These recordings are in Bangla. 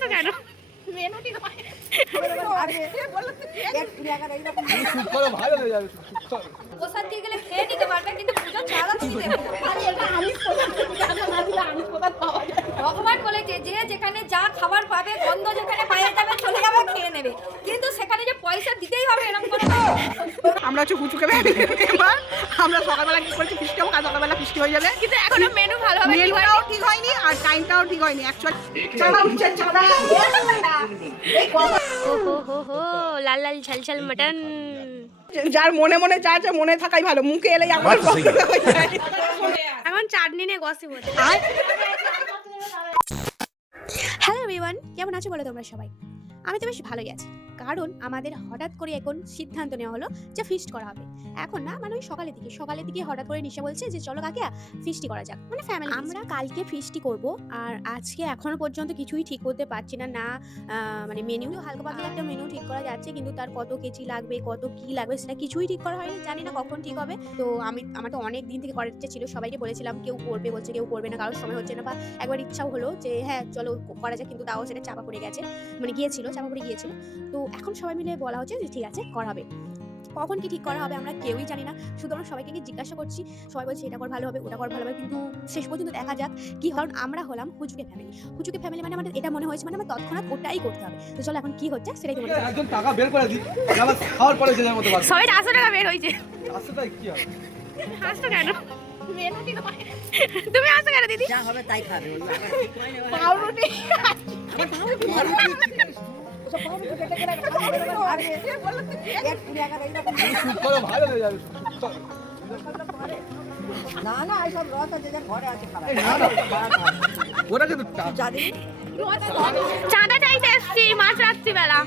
হাসছো কেন? প্রসাদ দিয়ে গেলে খেয়ে নিতে পারবে কিন্তু পুজো ছাড়া তুমি দেবে ভগবান বলেছে যে যেখানে যা খাবার পাবে গন্ধ যেখানে পায়ে যাবে চলে যাবে খেয়ে নেবে কিন্তু সেখানে যে পয়সা দিতেই হবে এরকম করে আমরা হচ্ছে হুচুকে এবার আমরা সকালবেলা কি করেছি ফিস্টি হবে, কাল সকালবেলা ফিস্টি হয়ে যাবে কিন্তু এখনো মেনু ভালোভাবে মেনুটাও ঠিক হয়নি আর টাইমটাও ঠিক হয়নি হো লাল লাল ঝাল ঝাল মটন। যার মনে মনে যা আছে মনে থাকাই ভালো, মুখে এলেই আমার এখন চাটনি নিয়ে গসিপ হচ্ছে। হ্যালো এভরিওয়ান, কেমন আছো বলো তোমরা সবাই? আমি তো বেশ ভালোই আছি, কারণ আমাদের হঠাৎ করে এখন সিদ্ধান্ত নেওয়া হলো যে ফিস্ট করা হবে। এখন না মানে ওই সকালের দিকে হঠাৎ করে নিশা বলছে যে চলো কাকিয়া ফিস্টি করা যাক, মানে ফ্যামিলি। আমরা কালকে ফিস্টি করব আর আজকে এখনো পর্যন্ত কিছুই ঠিক করতে পারছি না মানে মেনু হালকা পাতলা একটা মেনু ঠিক করা যাচ্ছে, কিন্তু তার কত কেজি লাগবে কত কি লাগবে সেটা কিছুই ঠিক করা হয়নি, জানি না কখন ঠিক হবে। তো আমার তো অনেক দিন থেকে করার ইচ্ছা ছিল, সবাইকে বলেছিলাম কেউ করবে বলছে কেউ করবে না, কারোর সময় হচ্ছে না, বা একবার ইচ্ছাও হলো যে হ্যাঁ চলো করা যাক, কিন্তু তাও সেটা চাপা পড়ে গেছে, মানে চাপা পড়ে গিয়েছিল। তো এখন সবাই মিলে বলা হচ্ছে যে ঠিক আছে করা হবে। কখন কি ঠিক করা হবে আমরা কেউই জানি না, শুধু আমরা সবাইকে জিজ্ঞাসা করছি, সবাই বলছে এটা কর ভালো হবে ওটা কর ভালো হবে, কিন্তু শেষ পর্যন্ত দেখা যাক কি হয়। আমরা হলাম হুজুকে ফ্যামিলি মানে আমাদের এটা মনে হয়েছে মানে আমরা তৎক্ষণাৎ ওটাই করতে হবে। তো চলো এখন কি হচ্ছে সেটাই তোমাদের একজন টাকা বের করে দিই, আবার খাওয়ার পরে যে যার মতো বাদ। সবাই 800 টাকা বের হয়েছে। 800 টাকা কি হবে? হাসছো কেন? তুমি হাসছো কেন দিদি? যা হবে তাই খাবে। পাউরুটি শুট করো ভালো হয়ে যাবে। না না এইসব রস আছে যে ঘরে আছে খারাপ। এই না না, ওরা কিন্তু জানি চাঁদা চাইতে এসছি মাছ রাত্রিবেলা।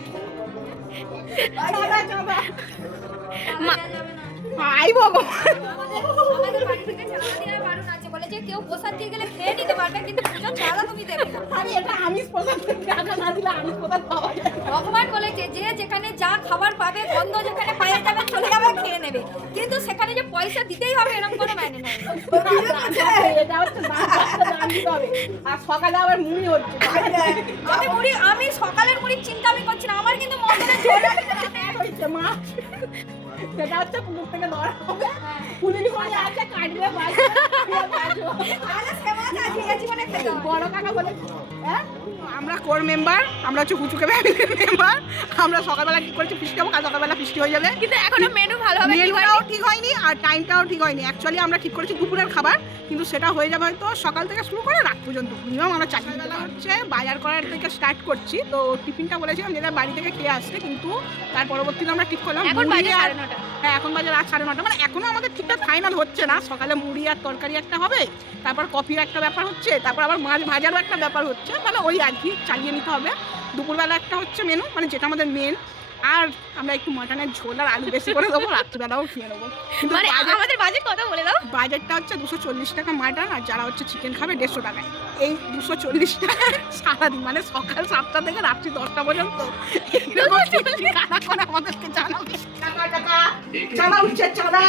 আই ভগবান, আমাদের বাড়ি থেকে চাঁদা দেওয়ার বারণ আছে, বলে যে কেউ প্রসাদ দিয়ে গেলে খেয়ে নিতে পারবে কিন্তু পুজো ছাড়া তুমি দেবে না এটা আমিষ প্রসাদ টাকা না দিলে আমিষ প্রসাদ পাওয়া যায়। ভগবান বলেছে যে যেখানে যা খাবার পাবে গন্ধ যেখানে পায়ে যাবে চলে যাবে খেয়ে নেবে কিন্তু সেখানে যে পয়সা দিতেই হবে এরকম কোনো মানে নেই। এটা হচ্ছে দান দিতে হবে। আর সকালে আবার মুড়ি হচ্ছে আমি সকালের মুড়ির চিন্তা আমি করছি না, আমার কিন্তু মন্দিরে ঝোল হচ্ছে মা, সেটা হচ্ছে পুকুর থেকে ধরা হবে, পুলিশ বলে আছে কাটবে বড় কাকা বলে হ্যাঁ আমরা কোর মেম্বার, আমরা হচ্ছে হুচুকে মেম্বার, আমরা সকালবেলা কি করেছি ফিস্টি হবে, কাল সকালবেলা ফিস্টি হয়ে যাবে, কিন্তু এখনো মেনু ভালোভাবে মেনুটাও ঠিক হয়নি আর টাইমটাও ঠিক হয়নি। অ্যাকচুয়ালি আমরা ঠিক করেছি দুপুরের খাবার, কিন্তু সেটা হয়ে যাবে হয়তো সকাল থেকে শুরু করে রাত পর্যন্ত। মিনিমাম আমরা চাকরিবেলা হচ্ছে বাজার করার থেকে স্টার্ট করছি। তো টিফিনটা বলেছিলাম যেটা বাড়ি থেকে খেয়ে আসতে, কিন্তু তার পরবর্তীতে আমরা ঠিক করলাম এখন মুড়ি বাজে আর 9:30। হ্যাঁ এখন বাজে রাত 9:30, মানে এখনো আমাদের ঠিকঠাক ফাইনাল হচ্ছে না। সকালে মুড়ি আর তরকারি একটা হবে, তারপর কফির একটা ব্যাপার হচ্ছে, তারপর আবার মাছ ভাজারও একটা ব্যাপার হচ্ছে, মানে ওই আর কি চালিয়ে নিতে হবে। দুপুরবেলা একটা হচ্ছে মেনু মানে যেটা আমাদের মেন, আর আমরা একটু মাটনের ঝোল আর আলু বেশি করে দেবো, রাত্রিবেলাও খেয়ে নেবো। কিন্তু মানে আমাদের বাজেট কত বলে দাও? বাজেটটা হচ্ছে 240 টাকা মাটন, আর যারা হচ্ছে চিকেন খাবে 150 টাকায়। এই 240 টাকা সারাদিন মানে সকাল 7টা থেকে রাত্রি 10টা পর্যন্ত আমাদেরকে জানাবে। চাঁদা উঠছে চাঁদা,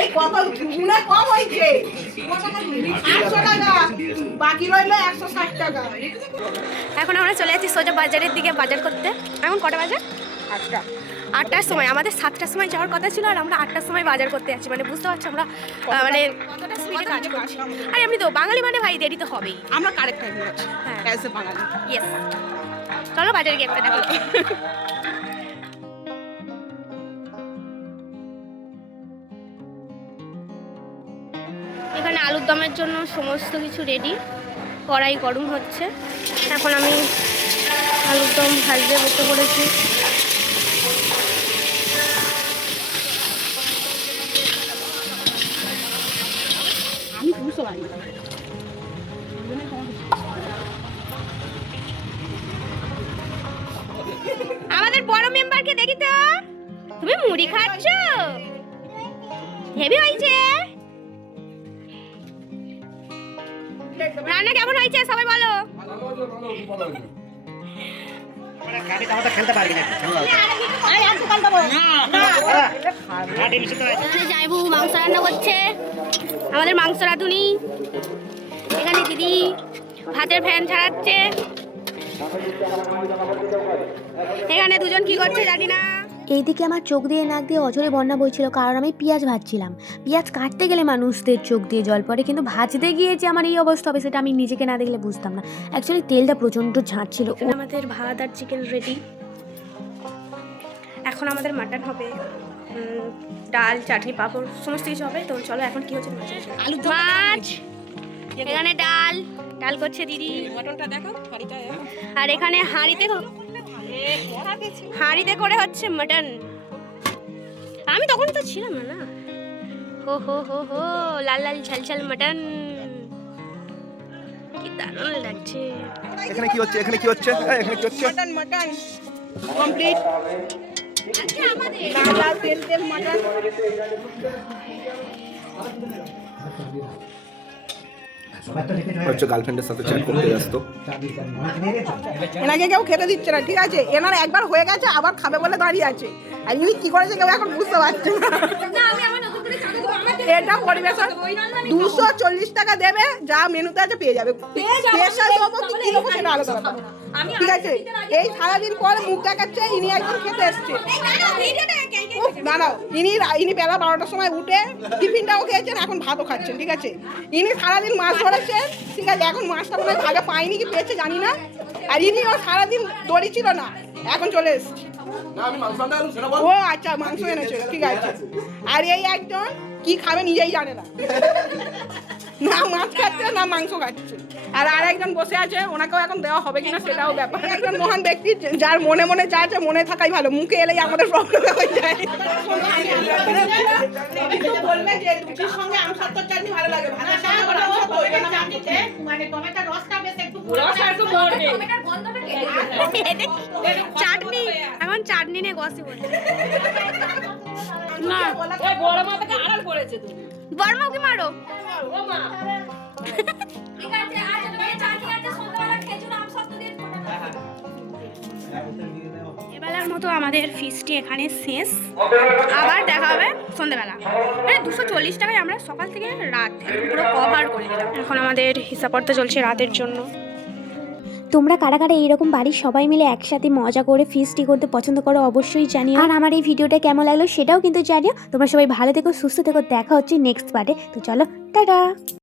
এই কত গুণে কম হয়েছে 800 টাকা, বাকি রইল 160 টাকা। এখন আমরা চলে যাচ্ছি সোজা বাজারের দিকে বাজার করতে। এখন কটা বাজে? 8টার সময়। আমাদের 7টার সময় যাওয়ার কথা ছিল আর আমরা 8টার সময় বাজার করতে যাচ্ছি, মানে বুঝতে পারছি আমরা মানে কতটা স্পিডে কাজ করছি। আর এমনি তো বাঙালি মানে ভাই দেরি তো হবেই। আমরা কারেক্ট টাইমে আছি হ্যাঁ অ্যাজ এ বাঙালি। ইয়েস, চলো বাজারে গিয়ে একটা দেখো। এখানে আলুর দমের জন্য সমস্ত কিছু রেডি, কড়াই গরম হচ্ছে। এখন আমি আলুর দম ভাজতে বসে পড়েছি। আমি 200 বাড়ি আমাদের বড় মেম্বারকে দেখি তো, তুমি মুড়ি খাচ্ছ, হেভি হয়েছে। রান্না কেমন হয়েছে সবাই বলো। খেলতে পারবি না। যাইবু মাংস রান্না করছে, আমাদের মাংস রাঁধুনি। এখানে দিদি ভাতের ফ্যান ছাড়াচ্ছে, এখানে দুজন কি করছে জানি না। এইদিকে আমার চোখ দিয়ে নাক দিয়ে অঝরে বন্যা বইছিল, কারণ আমি পেঁয়াজ ভাজছিলাম। পেঁয়াজ কাটতে গেলে মানুষদের চোখ দিয়ে জল পড়ে, কিন্তু ভাজতে গিয়ে যে আমার এই অবস্থা হবে সেটা আমি নিজেকে না দেখলে বুঝতাম না। অ্যাকচুয়ালি তেলটা প্রচণ্ড ঝাঁঝছিল। আমাদের ভাত আর চিকেন রেডি। এখন আমাদের মাটন হবে, ডাল, চাটনি, পাঁপড় সমস্ত কিছু হবে। তো চলো এখন কি হচ্ছে আলু মাছ, এখানে ডাল ডাল করছে দিদি, মটনটা দেখো হাঁড়িটা আর এখানে হাঁড়িতে করে হচ্ছে মাটন। আমি তখন তো ছিলাম না। হো হো হো হো, লাল লাল ঝাল ঝাল মাটন, কি দারুণ লাগছে। এখানে কি হচ্ছে এখানে কি হচ্ছে এখানে কি হচ্ছে মটন মটন কমপ্লিট। লাল লাল তেল তেল মটন। হচ্ছে গার্লফ্রেন্ডের সাথে চ্যাট করতে ব্যস্ত। এনাকে কেউ খেতে দিচ্ছে না, ঠিক আছে? এনার একবার হয়ে গেছে, আবার খাবে বলে দাঁড়িয়ে আছে। আর ইনি কি করেছে কেউ এখন বুঝতে পারছে না। এটা পরিবেশন 240 টাকা দেবে, যা মেনুতে আছে পেয়ে যাবে। স্পেশাল দেবো কি কি দেবো সেটা আলাদা ব্যাপার, ঠিক আছে? এই সারাদিন পর মুখ দেখাচ্ছে, ইনি একদম খেতে এসছে। না ইনি বেলা 12টার সময় উঠে টিফিনটাও খেয়েছেন, এখন ভাতও খাচ্ছেন, ঠিক আছে? ইনি সারাদিন মাছ ধরেছেন, ঠিক আছে? এখন মাছটা মনে হয় ভাগে পায়নি কি পেয়েছে জানি না। আর ইনিও সারাদিন দড়ি ছিল না, এখন চলে এসছে। ও আচ্ছা, মাংস এনেছে, ঠিক আছে। আর এই একজন কি খাবে নিজেই জানে না, না মাছ খাচ্ছে না মাংস খাচ্ছে। আর আরেকজন বসে আছে, ওনাকেও এখন দেওয়া হবে কিনা সেটাও ব্যাপার। একজন মহান ব্যক্তি, যার মনে মনে যা আছে মনে থাকাই ভালো, মুখে এলেই আমাদের প্রবলেম হয়ে যায়। বলবে যে লুচির সঙ্গে আম সাত্তর চাটনি ভালো লাগে, ভাতের সঙ্গে আবার আম সাত্তর ওই জন্য আম দিতে, মানে টমেটো রসটা বেশ একটু রস আর একটু মরবে। চাটনি, এখন চাটনি নিয়ে গসি বলছে না। বড় মাথাকে আড়াল করেছে তুমি। বড় মাকে মারো। ও মা ঠিক আছে, আজ তুমি চাটনি আছে, সন্ধ্যাবেলা খেজুর আম সত্ত্ব দিয়ে এবেলার মতো আমাদের ফিস্টটি এখানে শেষ। আবার দেখা হবে সন্ধ্যাবেলা। মানে 240 টাকায় আমরা সকাল থেকে রাত পুরো কভার করে দিলাম। এখন আমাদের হিসাব করতে চলছে রাতের জন্য। তোমরা কারা কারা এইরকম বাড়ির সবাই মিলে একসাথে মজা করে ফিস্টি করতে পছন্দ করো অবশ্যই জানিও। আর আমার এই ভিডিওটা কেমন লাগলো সেটাও কিন্তু জানিও। তোমরা সবাই ভালো থেকো, সুস্থ থেকো। দেখা হচ্ছে নেক্সট পার্টে। তো চলো, টাটা।